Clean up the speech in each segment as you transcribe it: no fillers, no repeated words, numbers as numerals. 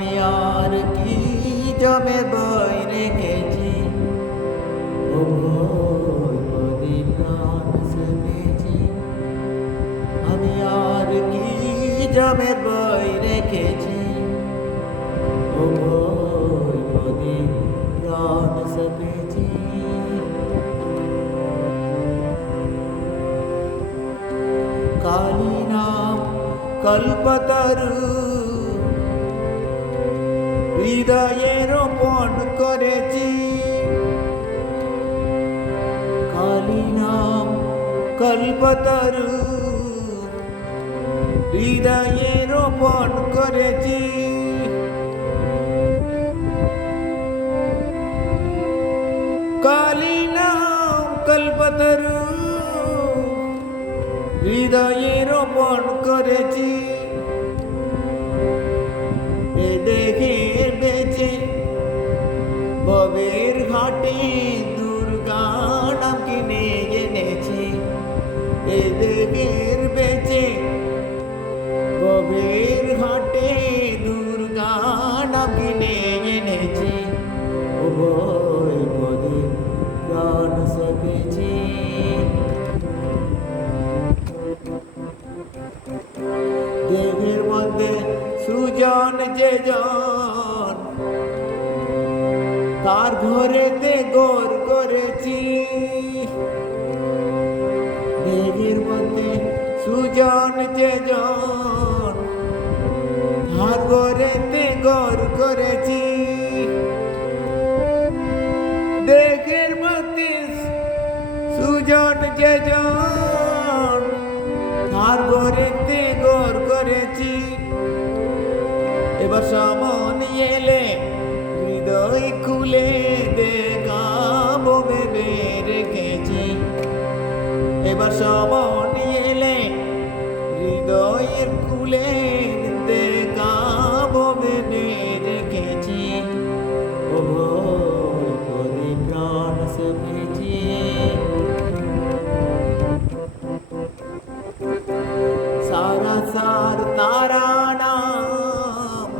আমি আর কি জমে বই রেখেছি, ও ভোরপদে প্রাণ সেপেছি। আমি আর কি জমে বই রেখেছি, ও ভোরপদে প্রাণ সেপেছি। কালী নাম কল্পতরু হৃদয়ে রোপণ করেছি। কালী নাম কল্পতরু হৃদয়ে রোপণ করেছি। কালী নাম কল্পতরু হৃদয়ে রোপণ করেছি। এ দেহের বেঁচে ভবের ঘাটে দুর্গা নাম কিনে এনেছি। এ দেহের বেঁচে ভবের ঘাটে দুর্গা নাম কিনে এনেছি। ও ভোরপদে প্রাণ সেপেছি। দেহের মধ্যে সুজন যে জন, তার ঘরেতে গোর করেছি। দেহের মধ্যে সুজন যে জন, তার ঘরেতে গোর করেছি। দেহের মধ্যে সুজন যে জন, তার ঘরেতে গোর করেছি। এবার সমন এলে হৃদয় খুলে দেখাবো ভেবে রেখেছি। এবার সমন এলে হৃদয়ের খুলে দেখাবো ভেবে রেখেছি। ও ভোরপদে প্রাণ সেপেছি। सारासार तारा नाम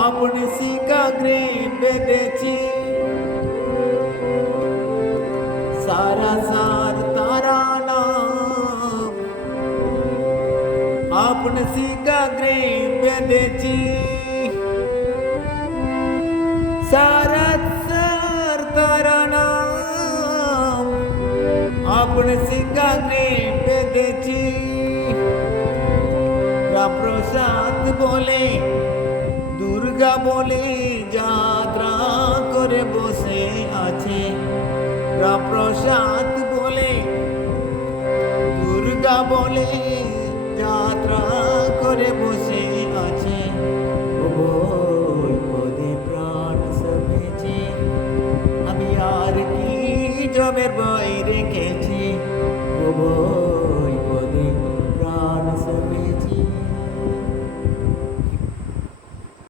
अपने शिकाग्रे बेंधेছি। सारासार तारा नाम अपने शिकाग्रे बेंधेছি। सारासार तारा नाम अपने शिकाग्रे বেঁধেছি। রামপ্রসাদ বলে দুর্গা বলে যাত্রা করে বসে আছে। রামপ্রসাদ বলে দুর্গা বলে যাত্রা করে বসে আছে। ও ভোরপদে প্রাণ সেপেছি। আমি আর কি জমের বই